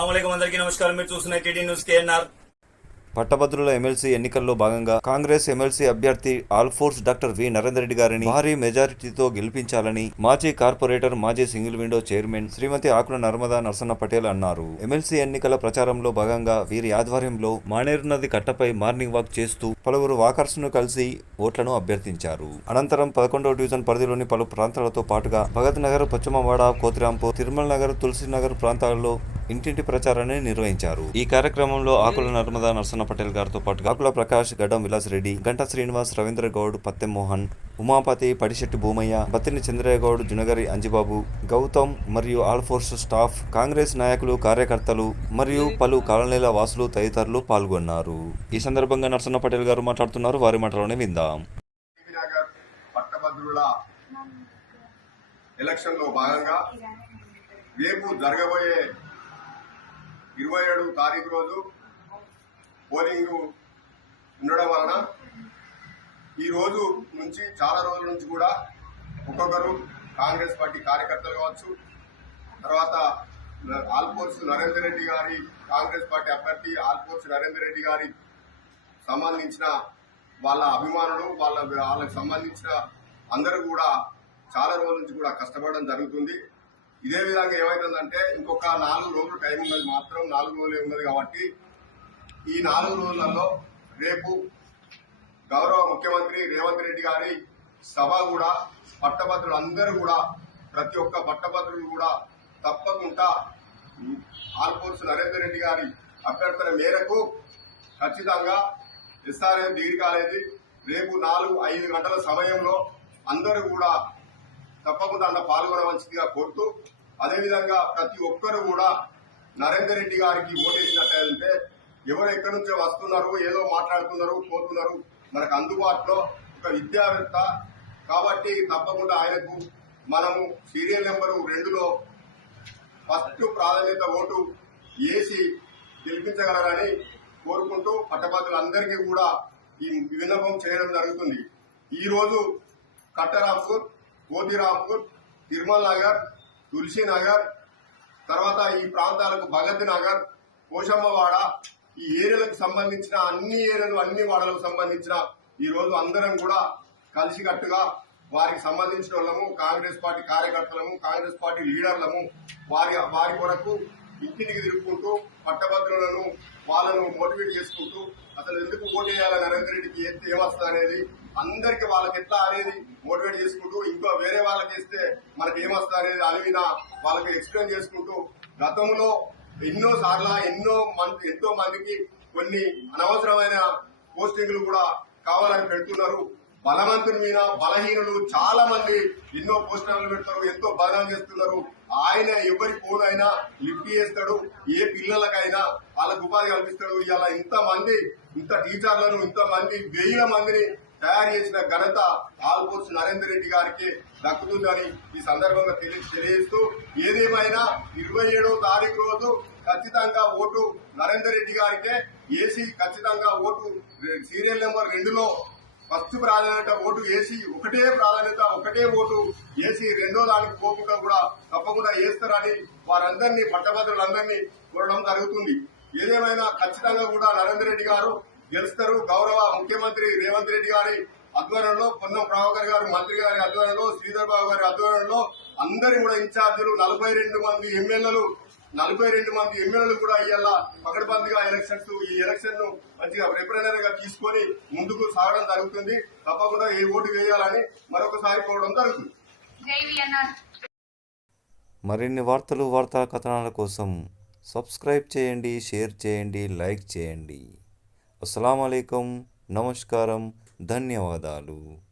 నమస్కారం. మీరు చూస్తున్న టీడీ న్యూస్ కేఎన్ఆర్. పట్టభద్రుల ఎమ్మెల్సీ ఎన్నికల్లో భాగంగా కాంగ్రెస్ ఎమ్మెల్సీ అభ్యర్థి ఆల్ఫోర్స్ డాక్టర్ వి నరేందర్ రెడ్డి గారిని భారీ మెజారిటీతో గెలిపించాలని మాజీ కార్పొరేటర్ మాజీ single window chairman Shrimati Akula Narmada Narasanna Patel అన్నారు. ఎమ్మెల్సీ ఎన్నికల ప్రచారంలో భాగంగా వీరి ఆధ్వర్యంలో మానేరు నది కట్టపై మార్నింగ్ వాక్ చేస్తూ పలువురు వాకర్స్ను కలిసి ఓట్లను అభ్యర్థించారు. అనంతరం పదకొండవ డివిజన్ పరిధిలోని పలు ప్రాంతాలతో పాటుగా భగత్ నగర్ పశ్చిమవాడ కోతిరాంపూర్ తిరుమల నగర్ తులసి నగర్ ప్రాంతాల్లో ఇంటింటి ప్రచారాన్ని నిర్వహించారు. ఈ కార్యక్రమంలో ఆకుల నర్మదా నరసన్న పటేల్ గారితో పాటు ఆకుల ప్రకాష్ గడ్డం విలాస్ రెడ్డి గంటా శ్రీనివాస్ రవీంద్ర గౌడ్ పత్తెం మోహన్ ఉమాపతి పడిశెట్టి భూమయ్య బత్తిని చంద్రయ్య గౌడ్ జునగరి అంజిబాబు గౌతమ్ మరియు ఆల్ఫోర్స్ స్టాఫ్ కాంగ్రెస్ నాయకులు కార్యకర్తలు మరియు పలు కాలనీల వాసులు తదితరులు పాల్గొన్నారు. ఈ సందర్భంగా నరసన్న పటేల్ గారు మాట్లాడుతున్నారు. వారి మాటలోనే విందాం. ఎలక్షన్లో భాగంగా రేపు జరగబోయే ఇరవై ఏడు తారీఖు రోజు పోలింగ్ ఉండడం వలన ఈ రోజు నుంచి చాలా రోజుల నుంచి కూడా ఒక్కొక్కరు కాంగ్రెస్ పార్టీ కార్యకర్తలు కావచ్చు తర్వాత ఆల్పోర్స్ నరేందర్ రెడ్డి గారి కాంగ్రెస్ పార్టీ అభ్యర్థి ఆల్పోర్స్ నరేందర్ రెడ్డి గారి సంబంధించిన వాళ్ళ అభిమానులు వాళ్ళ వాళ్ళకి సంబంధించిన అందరూ కూడా చాలా రోజుల నుంచి కూడా కష్టపడడం జరుగుతుంది. ఇదే విధంగా ఏమైతుందంటే ఇంకొక నాలుగు రోజులు టైం ఉన్నది మాత్రం నాలుగు రోజులే ఉన్నది కాబట్టి ఈ నాలుగు రోజులలో రేపు గౌరవ ముఖ్యమంత్రి రేవంత్ రెడ్డి గారి సభ కూడా పట్టభద్రులు అందరూ కూడా ప్రతి ఒక్క పట్టభద్రులు కూడా తప్పకుండా ఆల్పోర్స్ నరేందర్ రెడ్డి గారి అభ్యర్థన మేరకు ఖచ్చితంగా ఎస్ఆర్ఎం డిగ్రీ కాలేజీ రేపు నాలుగు ఐదు గంటల సమయంలో అందరూ కూడా తప్పకుండా అందులో పాల్గొనవలసిందిగా కోరుతూ అదేవిధంగా ప్రతి ఒక్కరు కూడా నరేందర్ రెడ్డి గారికి ఓటేసినట్లయితే ఎవరు ఎక్కడి నుంచో వస్తున్నారు ఏదో మాట్లాడుతున్నారు పోతున్నారు మనకు అందుబాటులో ఒక విద్యావేత్త. కాబట్టి తప్పకుండా ఆయనకు మనము సీరియల్ నెంబరు రెండులో ఫస్ట్ ప్రాధాన్యత ఓటు వేసి గెలిపించగలరని కోరుకుంటూ పట్టభద్రులందరికీ కూడా ఈ విన్నపం చేయడం జరుగుతుంది. ఈరోజు కట్టరాంపూర్ కోతిరాంపూర్ తిరుమల నగర్ తులసి నగర్ తర్వాత ఈ ప్రాంతాలకు భగత్ నగర్ కోశమ్మవాడ ఈ ఏరియాలకు సంబంధించిన అన్ని ఏరియాలు అన్ని వాడలకు సంబంధించిన ఈ రోజు అందరం కూడా కలిసికట్టుగా వారికి సంబంధించిన వాళ్ళము కాంగ్రెస్ పార్టీ కార్యకర్తలము కాంగ్రెస్ పార్టీ లీడర్లము వారి వారి కొరకు ఇంటికి తిరుగుకుంటూ పట్టభద్రులను వాళ్ళను మోటివేట్ చేసుకుంటూ అసలు ఎందుకు ఓటేయాలి నరేంద్ర రెడ్డికి ఎత్తే ఏమొస్తుంది అనేది అందరికి వాళ్ళకి ఎట్లా అనేది మోటివేట్ చేసుకుంటూ ఇంకా వేరే వాళ్ళకి ఇస్తే మనకి ఏమొస్తుంది అనేది అని మీద వాళ్ళకి ఎక్స్ప్లెయిన్ చేసుకుంటూ గతంలో ఎన్నో సార్లు ఎన్నో మంది ఎంతో మందికి కొన్ని అనవసరమైన పోస్టింగ్లు కూడా కావాలని పెడుతున్నారు. బలవంతుని మీద బలహీనులు చాలా మంది ఎన్నో పోస్టర్లు పెడతారు ఎంతో బలం చేస్తున్నారు. ఆయన ఎవరి ఫోన్ అయినా లిఫ్ట్ చేస్తాడు ఏ పిల్లలకైనా వాళ్ళకు ఉపాధి కల్పిస్తాడు. ఇలా ఇంత మంది ఇంత టీచర్లను ఇంత మంది వేల మందిని తయారు చేసిన ఘనత ఆల్పోర్స్ నరేందర్ రెడ్డి గారికి దక్కుతుందని ఈ సందర్భంగా తెలియజేస్తూ ఏదేమైనా ఇరవై ఏడవ తారీఖు రోజు ఖచ్చితంగా ఓటు నరేందర్ రెడ్డి గారికే ఏసీ ఖచ్చితంగా ఓటు సీరియల్ నెంబర్ రెండులో ఫస్ట్ ప్రాధాన్యత ఓటు ఏసీ ఒకటే ప్రాధాన్యత ఒకటే ఓటు ఏసీ రెండో దానికి పోకుండా కూడా తప్పకుండా వేస్తారని వారందరినీ పట్టభద్రులందరినీ కోరడం జరుగుతుంది. ఏదేమైనా ఖచ్చితంగా కూడా నరేందర్ రెడ్డి గారు గెలుస్తారు. గౌరవ ముఖ్యమంత్రి రేవంత్ రెడ్డి గారి ఆధ్వర్యంలో పొన్నం ప్రభాకర్ గారు మంత్రి గారి ఆధ్వర్యంలో శ్రీధర్ బాబు గారి ఆధ్వర్యంలో అందరి కూడా ఇన్ఛార్జీలు నలభై రెండు మంది ఎమ్మెల్యేలు నలభై రెండు మంది ఎమ్మెల్యేలు కూడా ఇవాళ పకడ్బందీగా ఎలక్షన్స్ ఈ ఎలక్షన్ను మంచిగా రిప్రజెంటేటివ్గా తీసుకొని ముందుకు సాగడం జరుగుతుంది. తప్పకుండా ఏ ఓటు వేయాలని మరొకసారి కోరడం జరుగుతుంది. మరిన్ని వార్తలు వార్తా కథనాల కోసం సబ్స్క్రైబ్ చేయండి షేర్ చేయండి లైక్ చేయండి. అస్సలం నమస్కారం ధన్యవాదాలు.